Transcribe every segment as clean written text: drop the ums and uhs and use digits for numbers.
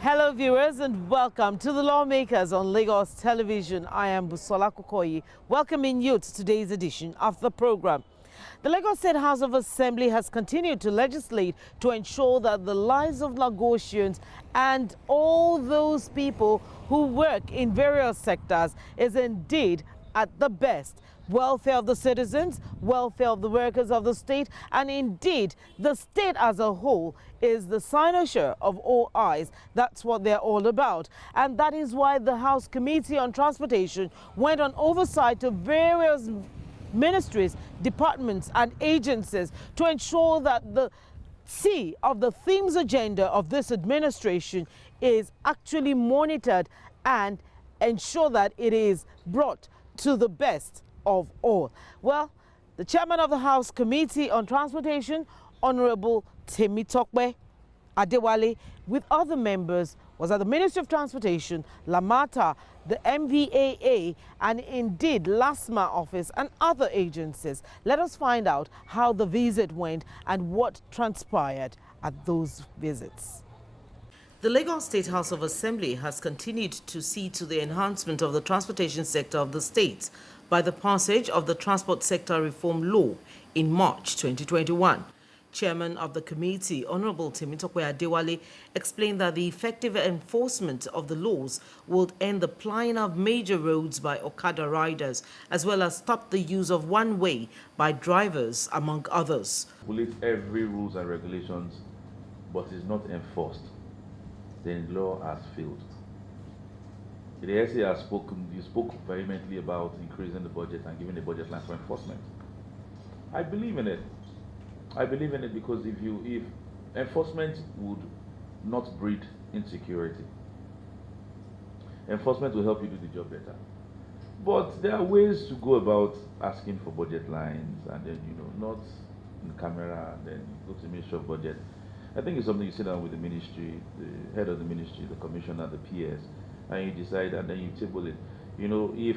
Hello viewers and welcome to the Lawmakers on Lagos Television. I am Busola Kukoyi, welcoming you to today's edition of the program. The Lagos State House of Assembly has continued to legislate to ensure that the lives of Lagosians and all those people who work in various sectors is indeed at the best. Welfare of the citizens, welfare of the workers of the state, and indeed the state as a whole is the cynosure of all eyes. That's what they're all about. And that is why the House Committee on Transportation went on oversight to various ministries, departments and agencies to ensure that the C of the themes agenda of this administration is actually monitored and ensure that it is brought to the best of all. Well, the chairman of the House Committee on Transportation, Honorable Temitokwe Adewale, with other members, was at the Ministry of Transportation, Lamata, the MVAA, and indeed LASMA office and other agencies. Let us find out how the visit went and what transpired at those visits. The Lagos State House of Assembly has continued to see to the enhancement of the transportation sector of the state by the passage of the Transport Sector Reform Law in March 2021. Chairman of the committee, Honorable Temitokwe Adewale, explained that the effective enforcement of the laws would end the plying of major roads by Okada riders, as well as stop the use of one-way by drivers, among others. Police every rules and regulations, but is not enforced, then law has failed. The LSHA has spoke vehemently about increasing the budget and giving the budget line for enforcement. I believe in it. I believe in it because if enforcement would not breed insecurity, enforcement will help you do the job better. But there are ways to go about asking for budget lines and then, not in camera, and then go to the Ministry of Budget. I think it's something you sit down with the ministry, the head of the ministry, the commissioner, the PS, and you decide and then you table it. If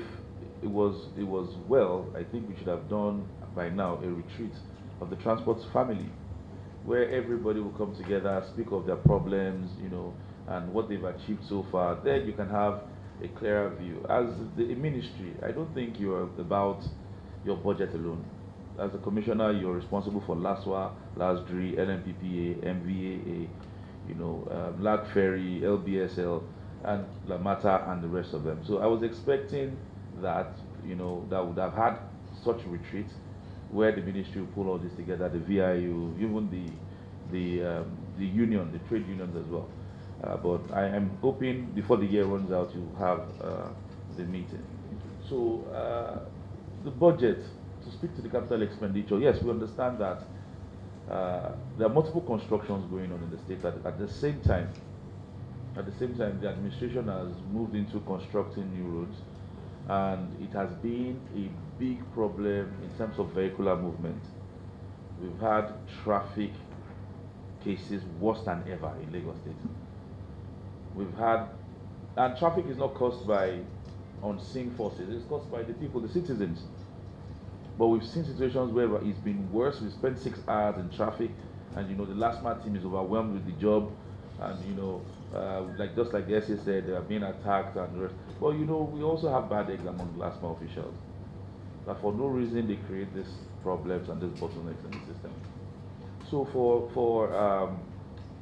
it was well, I think we should have done by now a retreat of the transport family, where everybody will come together, speak of their problems, and what they've achieved so far. Then you can have a clearer view. As the ministry, I don't think you're about your budget alone. As a commissioner, you're responsible for LASWA, LASDRI, LMPPA, MVAA, LAC Ferry, LBSL, and Lamata, and the rest of them. So I was expecting that, that would have had such retreats where the ministry will pull all this together, the VIU, even the union, the trade unions as well. But I am hoping before the year runs out, you have the meeting. So the budget, to speak to the capital expenditure, yes, we understand that there are multiple constructions going on in the state at the same time. At the same time, the administration has moved into constructing new roads, and it has been a big problem in terms of vehicular movement. We've had traffic cases worse than ever in Lagos State. And traffic is not caused by unseen forces, it's caused by the people, the citizens. But we've seen situations where it's been worse. We spent 6 hours in traffic, and the LASMA team is overwhelmed with the job, and just like the SA said, they are being attacked and the rest. But we also have bad eggs among LASMA officials. That for no reason they create these problems and these bottlenecks in the system. So for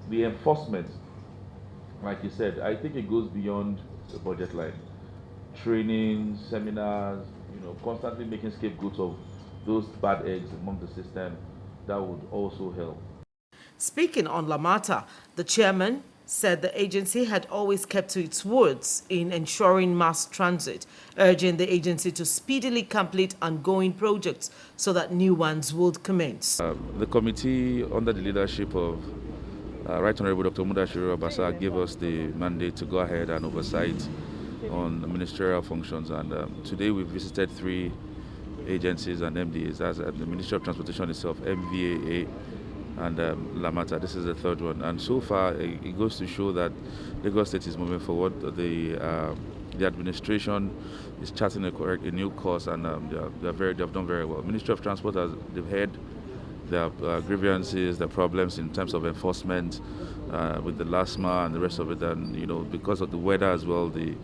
the enforcement, like you said, I think it goes beyond the budget line. Training, seminars, constantly making scapegoats of those bad eggs among the system, that would also help. Speaking on Lamata, the chairman said the agency had always kept to its words in ensuring mass transit, urging the agency to speedily complete ongoing projects so that new ones would commence. The committee, under the leadership of Right Honorable Dr. Mudashiru Abasa, gave us the mandate to go ahead and oversight on the ministerial functions, and today we visited 3 agencies and MDAs, as the Ministry of Transportation itself, MVAA, and Lamata. This is the 3rd one, and so far it goes to show that Lagos State is moving forward. The administration is charting a new course, and they've done very well. Ministry of Transport they've heard their grievances, their problems in terms of enforcement, with the LSHA and the rest of it, and because of the weather as well, the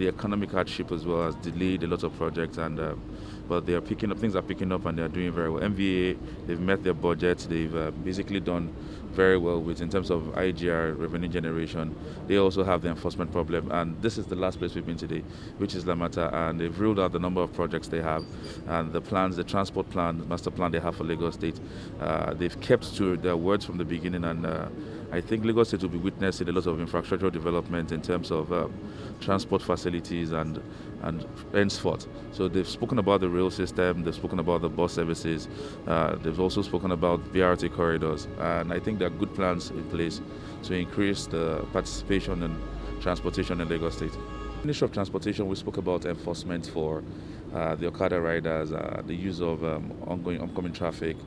economic hardship as well has delayed a lot of projects, and but they are picking up. Things are picking up, and they are doing very well. MVA, they've met their budget. They've basically done very well with in terms of IGR revenue generation. They also have the enforcement problem, and this is the last place we've been today, which is Lamata, and they've ruled out the number of projects they have and the plans, the transport plan, master plan they have for Lagos State. They've kept to their words from the beginning, and I think Lagos State will be witnessing a lot of infrastructural development in terms of transport facilities and henceforth. So they've spoken about the rail system, they've spoken about the bus services, they've also spoken about BRT corridors, and I think there are good plans in place to increase the participation in transportation in Lagos State. Ministry of Transportation, we spoke about enforcement for the Okada riders, the use of oncoming traffic,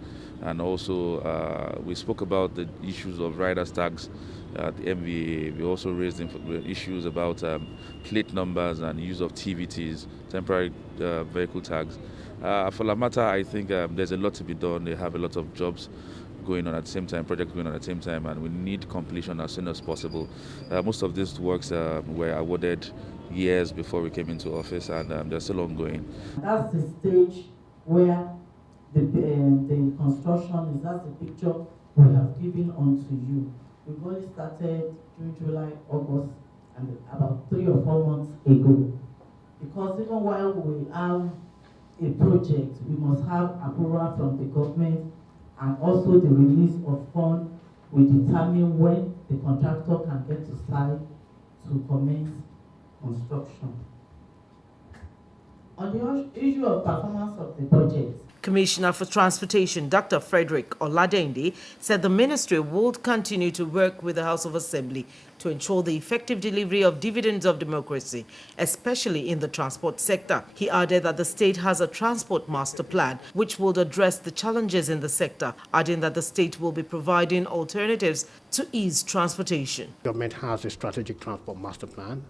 and also we spoke about the issues of riders tags at the MVA. We also raised issues about plate numbers and use of TVTs, temporary vehicle tags. For Lamata, I think there's a lot to be done. They have a lot of jobs going on at the same time, projects going on at the same time, and we need completion as soon as possible. Most of these works were awarded years before we came into office, and they're still ongoing. That's the stage where the construction is. That's the picture we have given unto you. We've only started June, July, August, and about 3 or 4 months ago. Because even while we have a project, we must have approval from the government, and also the release of funds will determine when the contractor can get to site to commence construction. On the issue of performance of the project, Commissioner for Transportation, Dr. Frederick Oladende, said the ministry would continue to work with the House of Assembly to ensure the effective delivery of dividends of democracy, especially in the transport sector. He added that the state has a transport master plan which would address the challenges in the sector, adding that the state will be providing alternatives to ease transportation. Government has a strategic transport master plan.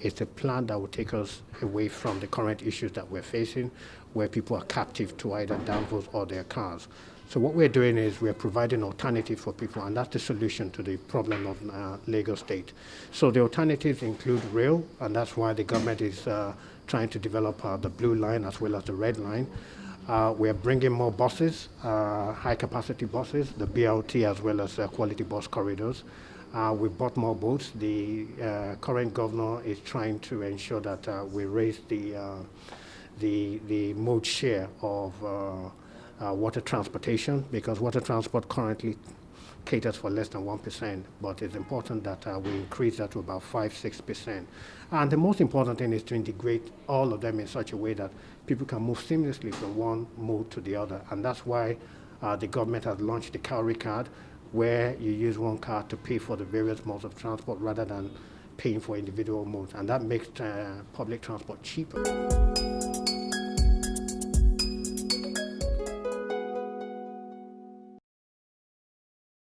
It's a plan that will take us away from the current issues that we're facing, where people are captive to either danvos or their cars. So what we're doing is we're providing alternatives for people, and that's the solution to the problem of Lagos State. So the alternatives include rail, and that's why the government is trying to develop the blue line as well as the red line. We're bringing more buses, high-capacity buses, the BLT as well as quality bus corridors. We bought more boats. The current governor is trying to ensure that we raise the mode share of water transportation, because water transport currently caters for less than 1%, but it's important that we increase that to about 5–6%. And the most important thing is to integrate all of them in such a way that people can move seamlessly from one mode to the other. And that's why the government has launched the Cowrie card, where you use one card to pay for the various modes of transport rather than paying for individual modes. And that makes public transport cheaper.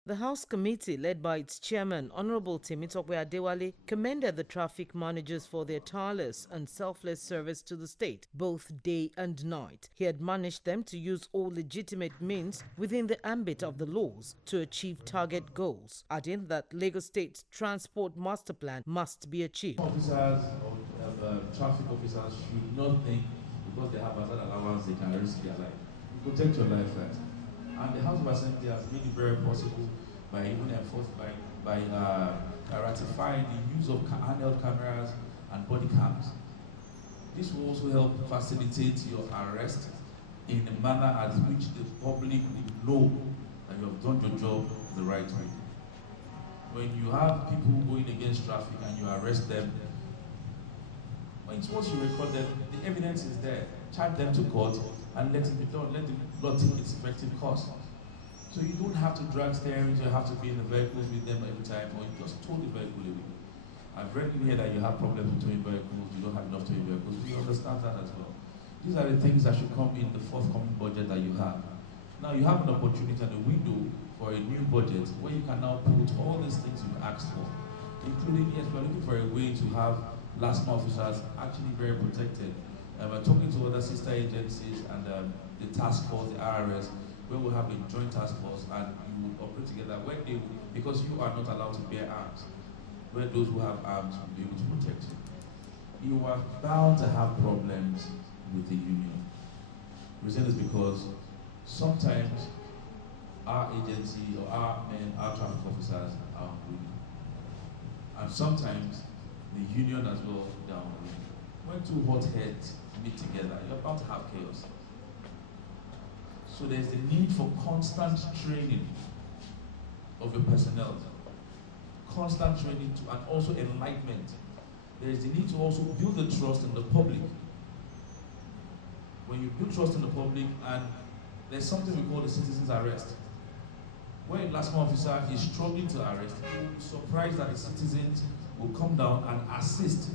The House Committee, led by its chairman, Honorable Temitope Adewale, commended the traffic managers for their tireless and selfless service to the state, both day and night. He admonished them to use all legitimate means within the ambit of the laws to achieve target goals, adding that Lagos State's transport master plan must be achieved. Officers or traffic officers should not think because they have hazard allowance they can risk their life. Protect your life first. And the House of Assembly has made it very possible by even ratifying the use of handheld cameras and body cams. This will also help facilitate your arrest in a manner at which the public will know that you have done your job the right way. When you have people going against traffic and you arrest them, once you record them, the evidence is there. Charge them to court and let it be done. Let the law take its effective course. So you don't have to drag steering, you have to be in the vehicles with them every time, or you just tow the vehicle away. I've read in here that you have problems with towing vehicles, you don't have enough towing vehicles. We understand that as well. These are the things that should come in the forthcoming budget that you have. Now you have an opportunity and a window for a new budget where you can now put all these things you've asked for, including, yes, we're looking for a way to have LSHA officers actually very protected. We're talking to other sister agencies and the task force, the RRS, where we have a joint task force and you will operate together where they will, because you are not allowed to bear arms, where those who have arms will be able to protect you. You are bound to have problems with the union. The reason is because sometimes our agency or our men, our traffic officers are unruly. And sometimes the union as well, they are unruly. When two hot heads meet together, you're bound to have chaos. So there's the need for constant training of your personnel, constant training and also enlightenment. There is the need to also build the trust in the public. When you build trust in the public, and there's something we call the citizen's arrest. When a LSHA officer is struggling to arrest, you will be surprised that the citizens will come down and assist.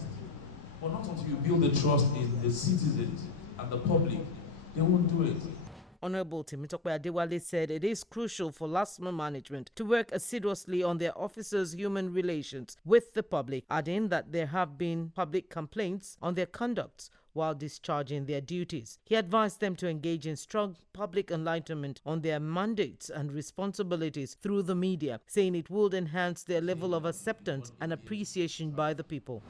But not until you build the trust in the citizens and the public, they won't do it. Honorable Temitope Adewale said it is crucial for LSHA management to work assiduously on their officers' human relations with the public, adding that there have been public complaints on their conduct while discharging their duties. He advised them to engage in strong public enlightenment on their mandates and responsibilities through the media, saying it would enhance their level of acceptance and appreciation by the people.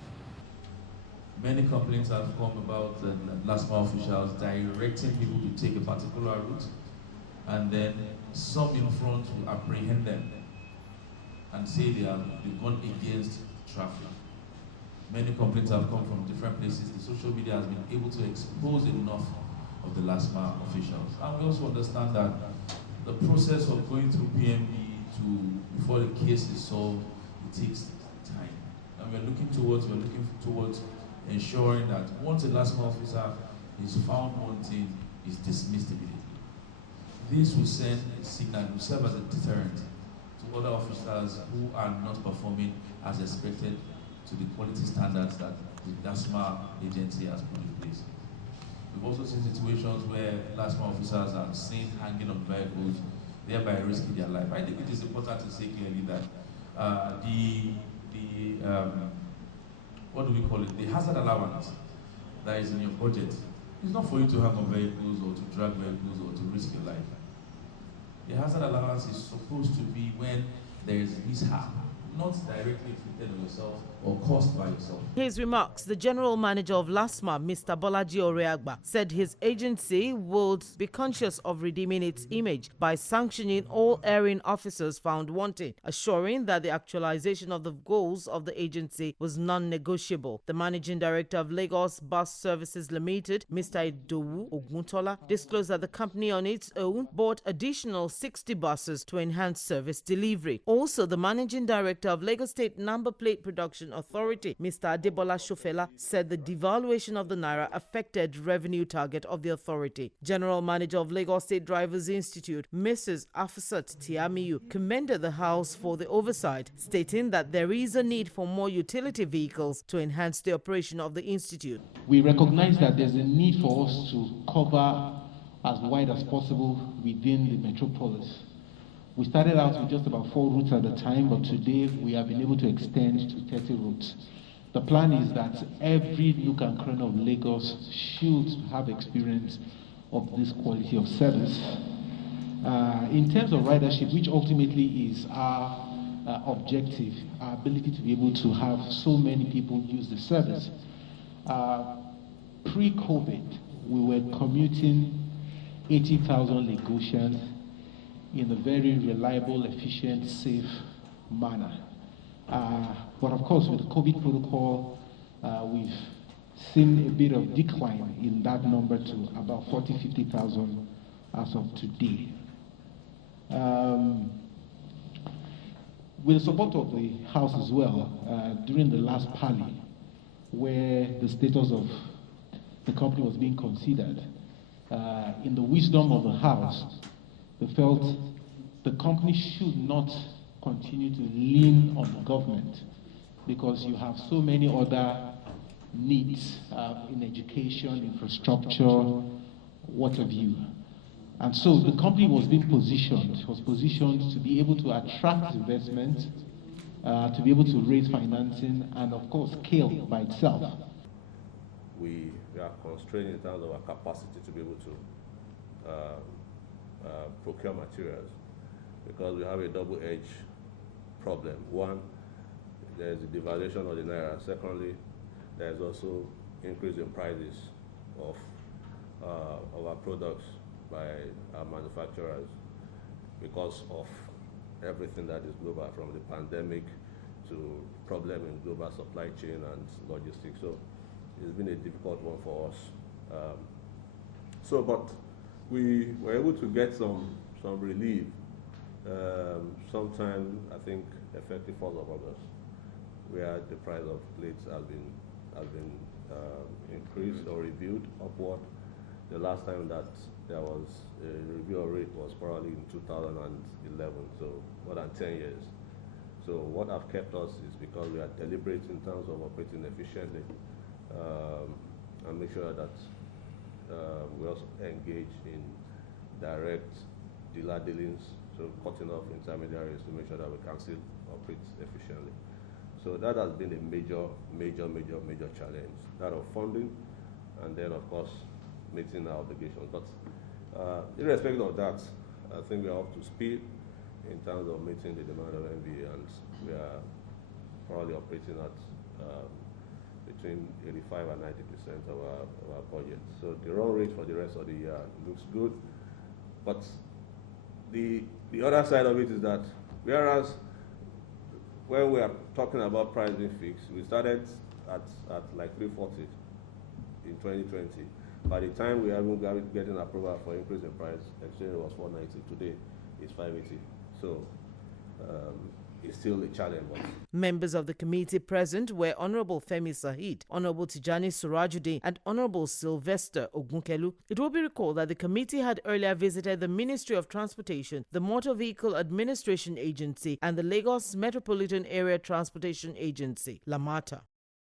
Many complaints have come about the LSHA officials directing people to take a particular route, and then some in front will apprehend them and say they've gone against traffic. Many complaints have come from different places. The social media has been able to expose enough of the LSHA officials. And we also understand that the process of going through PMB before the case is solved, it takes time. And we're looking towards ensuring that once a LSHA officer is found wanting, is dismissed immediately. This will send a signal, will serve as a deterrent to other officers who are not performing as expected to the quality standards that the LSHA agency has put in place. We've also seen situations where LSHA officers are seen hanging on vehicles, thereby risking their life. I think it is important to say clearly that what do we call it? The hazard allowance that is in your budget is not for you to hang on vehicles or to drag vehicles or to risk your life. The hazard allowance is supposed to be when there is mishap, not directly inflicted on yourself or caused by yourself. In his remarks, the General Manager of LSHA, Mr. Bolaji Oreagba, said his agency would be conscious of redeeming its image by sanctioning all erring officers found wanting, assuring that the actualization of the goals of the agency was non-negotiable. The Managing Director of Lagos Bus Services Limited, Mr. Idowu Oguntola, disclosed that the company on its own bought additional 60 buses to enhance service delivery. Also, the Managing Director of Lagos State Number Plate Production Authority, Mr. Adebola Shofela, said the devaluation of the naira affected revenue target of the authority. General Manager of Lagos State Drivers Institute, Mrs. Afsat Tiamiyu, commended the House for the oversight, stating that there is a need for more utility vehicles to enhance the operation of the institute. We recognize that there's a need for us to cover as wide as possible within the metropolis. We started out with just about 4 routes at the time, but today we have been able to extend to 30 routes. The plan is that every nook and cranny of Lagos should have experience of this quality of service. In terms of ridership, which ultimately is our objective, our ability to be able to have so many people use the service. Pre-COVID, we were commuting 80,000 Lagosians in a very reliable, efficient, safe manner. But of course, with the COVID protocol, we've seen a bit of decline in that number to about 50,000 as of today. With the support of the House as well, during the last Pali, where the status of the company was being considered, in the wisdom of the House, they felt the company should not continue to lean on the government because you have so many other needs in education, infrastructure, what have you. And so the company was positioned to be able to attract investment, to be able to raise financing, and of course scale by itself. We are constrained in terms of our capacity to be able to procure materials, because we have a double-edged problem. One, there's the devaluation of the naira. Secondly, there's also increase in prices of our products by our manufacturers because of everything that is global, from the pandemic to problem in global supply chain and logistics. So it's been a difficult one for us. But we were able to get some relief sometime, I think, effective 4th of August, where the price of plates has been increased or reviewed upward. The last time that there was a review rate was probably in 2011, so more than 10 years. So what have kept us is because we are deliberate in terms of operating efficiently and make sure that we also engage in direct dealer dealings, so cutting off intermediaries to make sure that we can still operate efficiently. So that has been a major challenge, that of funding, and then of course meeting our obligations. But irrespective of that, I think we are up to speed in terms of meeting the demand of MVA, and we are probably operating at between 85 and 90% of our budget. So the run rate for the rest of the year looks good. But the other side of it is that whereas when we are talking about pricing fix, we started at like 340 in 2020. By the time we are getting approval for increase in price, exchange was 490. Today it's 580. So it's still a challenge. Members of the committee present were Honorable Femi Sahid, Honorable Tijani Surajuddin, and Honorable Sylvester Ogunkelu. It will be recalled that the committee had earlier visited the Ministry of Transportation, the Motor Vehicle Administration Agency, and the Lagos Metropolitan Area Transportation Agency, Lamata.